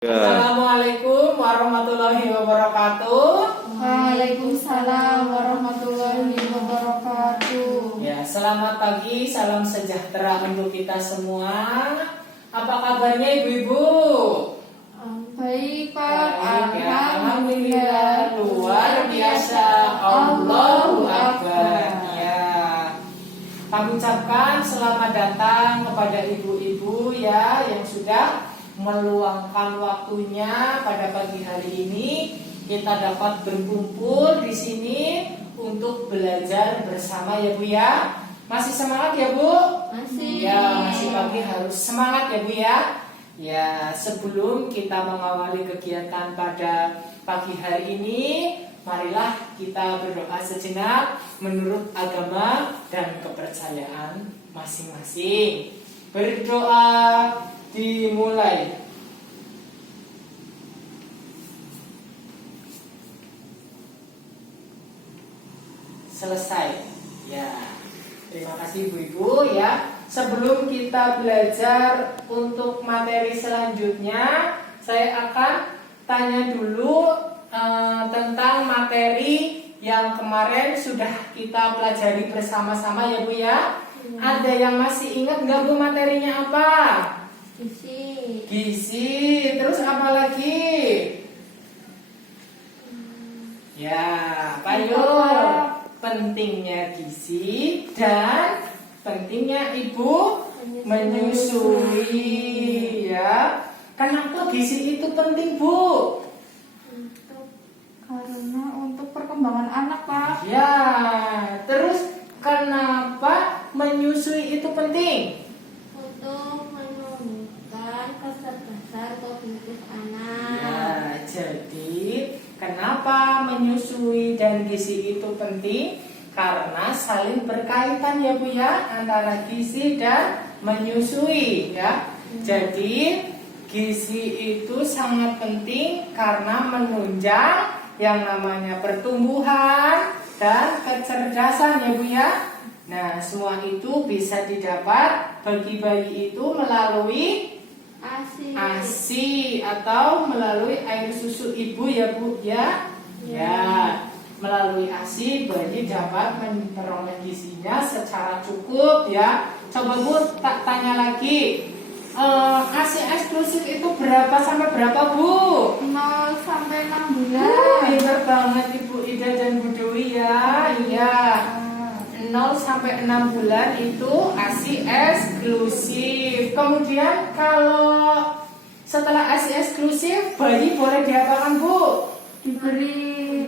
Assalamualaikum warahmatullahi wabarakatuh. Waalaikumsalam warahmatullahi wabarakatuh. Ya, selamat pagi, salam sejahtera untuk kita semua. Apa kabarnya ibu-ibu? Baik Pak, Baik, ya. Alhamdulillah, luar biasa. Allahu Akbar. Ya, kami ucapkan selamat datang kepada ibu-ibu ya yang sudah meluangkan waktunya pada pagi hari ini. Kita dapat berkumpul di sini untuk belajar bersama ya Bu ya. Masih semangat ya Bu? Masih. Ya, masih pagi harus semangat ya Bu ya. Ya, sebelum kita mengawali kegiatan pada pagi hari ini, marilah kita berdoa sejenak menurut agama dan kepercayaan masing-masing. Berdoa dimulai. Selesai. Ya. Terima kasih ibu-ibu ya. Sebelum kita belajar untuk materi selanjutnya, saya akan tanya dulu tentang materi yang kemarin sudah kita pelajari bersama-sama ya Bu ya. Ada yang masih ingat nggak Bu materinya apa? Gizi. Terus apa lagi? Ya, apa yuk? Pentingnya gizi dan pentingnya ibu menyusui ya. Kenapa gizi itu penting Bu? Karena untuk perkembangan anak Pak. Ya, terus kenapa menyusui itu penting? Untuk menumbuhkan kecerdasan kognitif anak. Ya, jadi kenapa menyusui dan gizi itu penting? Karena saling berkaitan ya Bu ya, antara gizi dan menyusui ya. Jadi gizi itu sangat penting karena menunjang yang namanya pertumbuhan dan kecerdasan ya Bu ya. Nah, semua itu bisa didapat bagi bayi itu melalui ASI atau melalui air susu ibu ya Bu ya. Ya, melalui ASI bayi dapat memperoleh gizinya secara cukup ya. Coba Bu tak tanya lagi. ASI eksklusif itu berapa sampai berapa Bu? 0 sampai 6 bulan. Pintar banget Ibu Ida dan Bu Dewi ya. Iya. 0 sampai 6 bulan itu ASI eksklusif. Kemudian kalau setelah ASI eksklusif, bayi boleh diapakan Bu? Diberi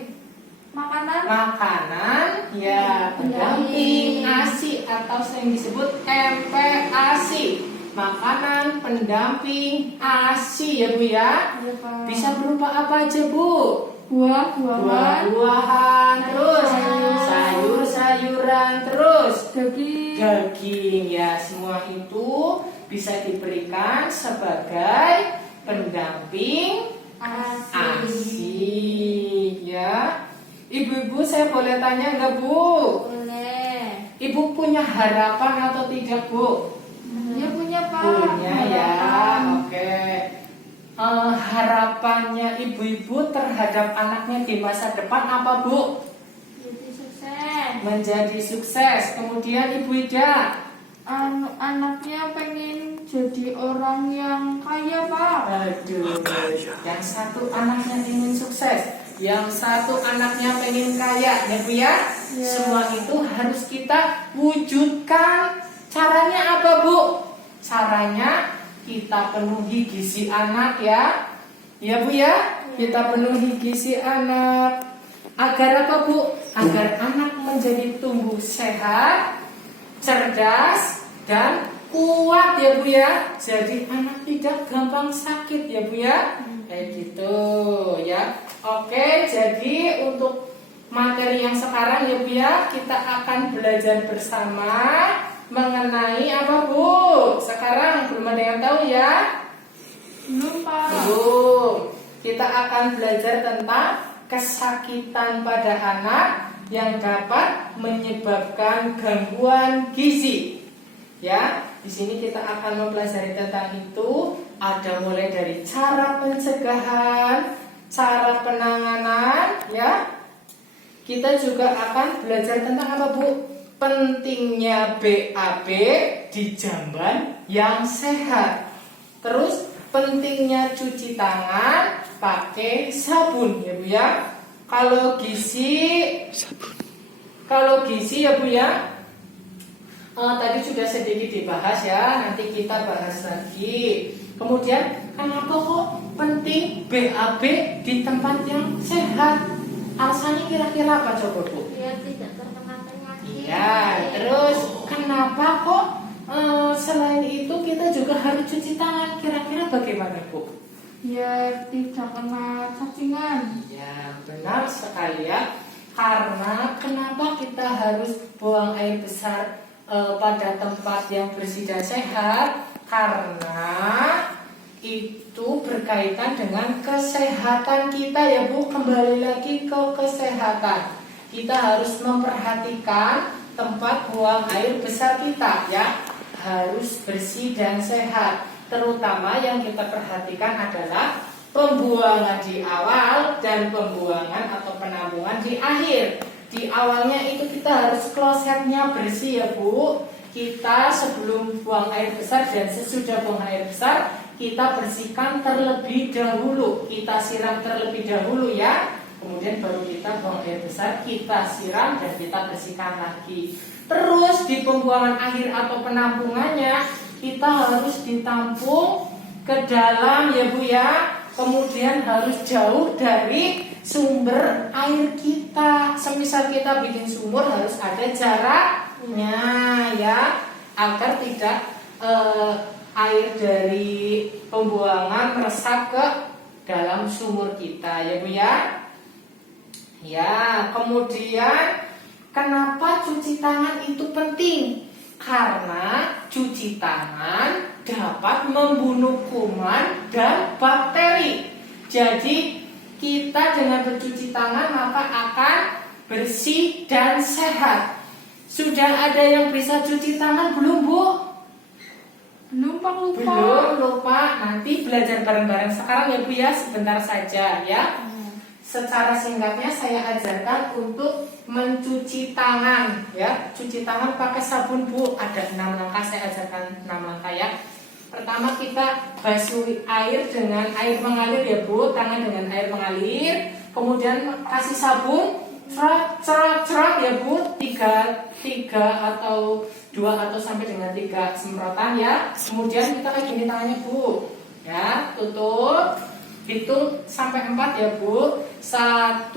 makanan. Makanan ya, pendamping ASI atau yang disebut MPASI. Makanan pendamping ASI ya Bu ya. Iya, Pak. Bisa berupa apa aja Bu? Buah-buahan, Buah-buahan, terus Sayuran. sayur-sayuran, terus daging. ya. Semua itu bisa diberikan sebagai pendamping ASI ya. Ibu-ibu saya boleh tanya nggak Bu? Boleh. Ibu punya harapan atau tidak Bu? Dia punya Pak. Punya ya, Harapan. oke. Harapannya ibu-ibu terhadap anaknya di masa depan apa Bu? Jadi sukses. Menjadi sukses. Kemudian Ibu Ida, Anaknya pengen jadi orang yang kaya Pak. aduh, yang satu anaknya ingin sukses, yang satu anaknya pengen kaya ya Bu ya. Ya. Semua itu harus kita wujudkan. Caranya apa Bu? Caranya kita penuhi gizi anak ya. Ya Bu ya, kita penuhi gizi anak. Agar apa Bu? Agar anak menjadi tumbuh sehat, cerdas, dan kuat ya Bu ya. Jadi anak tidak gampang sakit ya Bu ya. Kayak gitu ya. Oke, jadi untuk materi yang sekarang ya Bu ya, kita akan belajar bersama mengenai apa Bu? Sekarang belum ada yang tahu ya? Belum Pak. Belum. Kita akan belajar tentang kesakitan pada anak yang dapat menyebabkan gangguan gizi. Ya, Di sini kita akan mempelajari tentang itu. Ada mulai dari cara pencegahan, cara penanganan, ya. Kita juga akan belajar tentang apa, Bu? Pentingnya BAB di jamban yang sehat. Terus pentingnya cuci tangan pakai sabun, ya Bu ya. Kalau gizi ya Bu ya. Tadi sudah sedikit dibahas ya, nanti kita bahas lagi. Kemudian kenapa kok penting BAB di tempat yang sehat? Alasannya kira-kira apa coba Bu? Biar tidak terkena penyakit. Iya, terus kenapa kok selain itu kita juga harus cuci tangan? Kira-kira bagaimana Bu? Biar tidak kena cacingan. Ya, benar sekali ya. Karena kenapa kita harus buang air besar pada tempat yang bersih dan sehat? Karena itu berkaitan dengan kesehatan kita ya Bu. Kembali lagi ke kesehatan. Kita harus memperhatikan tempat buang air besar kita ya. Harus bersih dan sehat. Terutama yang kita perhatikan adalah pembuangan di awal dan pembuangan atau penampungan di akhir. Di awalnya itu kita harus klosetnya bersih ya Bu. Kita sebelum buang air besar dan sesudah buang air besar, kita bersihkan terlebih dahulu. Kita siram terlebih dahulu ya. Kemudian baru kita buang air besar, kita siram dan kita bersihkan lagi. Terus di pembuangan akhir atau penampungannya, kita harus ditampung ke dalam ya Bu ya. Kemudian harus jauh dari sumber air kita. Semisal kita bikin sumur harus ada jaraknya ya, agar tidak air dari pembuangan meresap ke dalam sumur kita ya Bu ya. Ya, kemudian kenapa cuci tangan itu penting? Karena cuci tangan dapat membunuh kuman dan bakteri. Jadi kita dengan bercuci tangan maka akan bersih dan sehat. Sudah ada yang bisa cuci tangan belum Bu? Belum Pak, lupa. Belum, lupa. Nanti belajar bareng-bareng sekarang ya Bu ya, sebentar saja ya. Secara singkatnya saya ajarkan untuk mencuci tangan ya. Cuci tangan pakai sabun Bu. Ada 6 langkah, saya ajarkan 6 langkah ya. Pertama kita basuh air dengan air mengalir ya Bu. Tangan dengan air mengalir. Kemudian kasih sabun, cerat ya Bu. 3 atau 2 atau sampai dengan 3 semprotan ya. Kemudian kita kayak gini tangannya Bu. Ya, tutup. Hitung sampai 4 ya Bu. 1,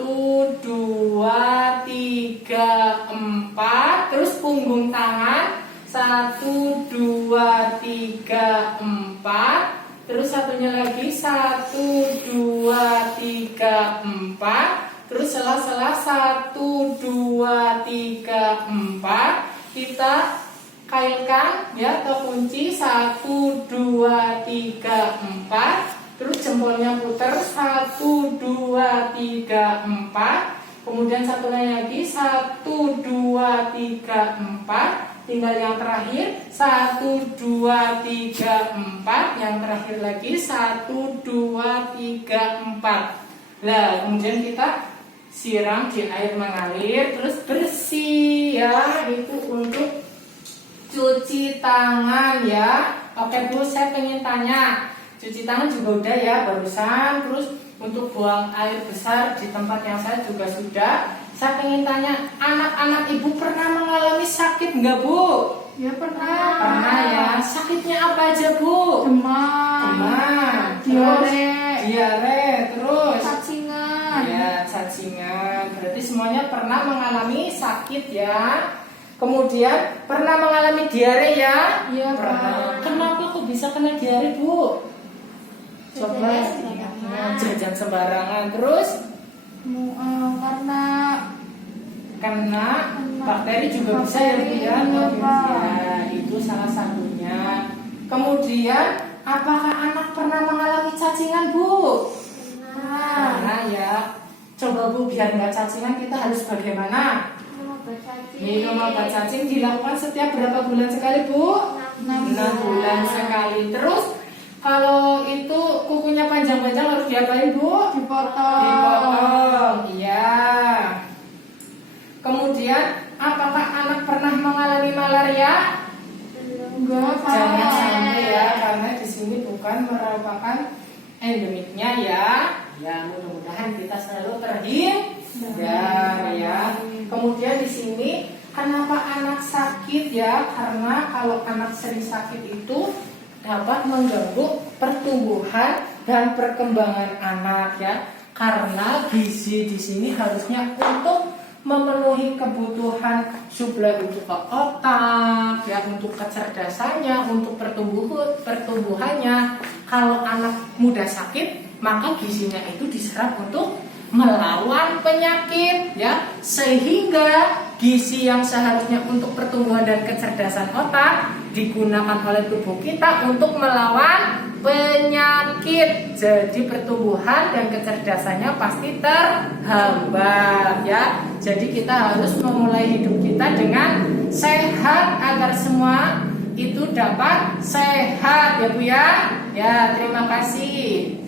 2, 3, 4. Terus punggung tangan 1, 2, 3, 4. Terus satunya lagi 1, 2, 3, 4. Terus sela-sela 1, 2, 3, 4. Kita kailkan ya ke kunci 1, 2, 3, 4. Terus jempolnya putar 1, 2, 3, 4. Kemudian satunya lagi 1, 2, 3, 4. Tinggal yang terakhir 1, 2, 3, 4. Yang terakhir lagi 1, 2, 3, 4. Nah kemudian kita siram di air mengalir. Terus bersih ya. Itu untuk cuci tangan ya. Oke Bu, saya pengen tanya, cuci tangan juga udah ya barusan. Terus untuk buang air besar di tempat yang saya juga sudah. Saya pengen tanya, anak-anak Ibu pernah mengalami sakit nggak Bu? Ya pernah. Pernah ya. Sakitnya apa aja Bu? Demam, Terus diare, terus cacingan. ya cacingan. Berarti semuanya pernah mengalami sakit ya. Kemudian pernah mengalami diare ya? Iya Pernah. Pak. Kenapa kok bisa kena diare Bu? Coba jajan sembarangan. Terus karena bakteri juga bisa ya Bu ya. Ya, itu salah satunya. Kemudian apakah anak pernah mengalami cacingan Bu? Pernah ya. Coba Bu, biar nggak cacingan kita harus bagaimana? Minum obat cacing dilakukan setiap berapa bulan sekali Bu? 6 6 bulan sekali. Terus kalau itu kukunya panjang-panjang harus diapain, Bu? Dipotong. Dipotong. Iya. Kemudian apakah anak pernah mengalami malaria? Enggak, Pak. Jangan sampai ya, karena di sini bukan merupakan endemiknya ya. Ya, mudah-mudahan kita selalu terhindar ya. Kemudian di sini kenapa anak sakit ya? Karena kalau anak sering sakit itu dapat mengganggu pertumbuhan dan perkembangan anak ya. Karena gizi di sini harusnya untuk memenuhi kebutuhan suplai untuk ke otak, ya, untuk kecerdasannya, untuk pertumbuhannya. Kalau anak muda sakit, maka gizinya itu diserap untuk melawan penyakit, ya, sehingga gizi yang seharusnya untuk pertumbuhan dan kecerdasan otak digunakan oleh tubuh kita untuk melawan penyakit. Jadi pertumbuhan dan kecerdasannya pasti terhambat ya. Jadi kita harus memulai hidup kita dengan sehat agar semua itu dapat sehat ya Bu ya. Ya, terima kasih.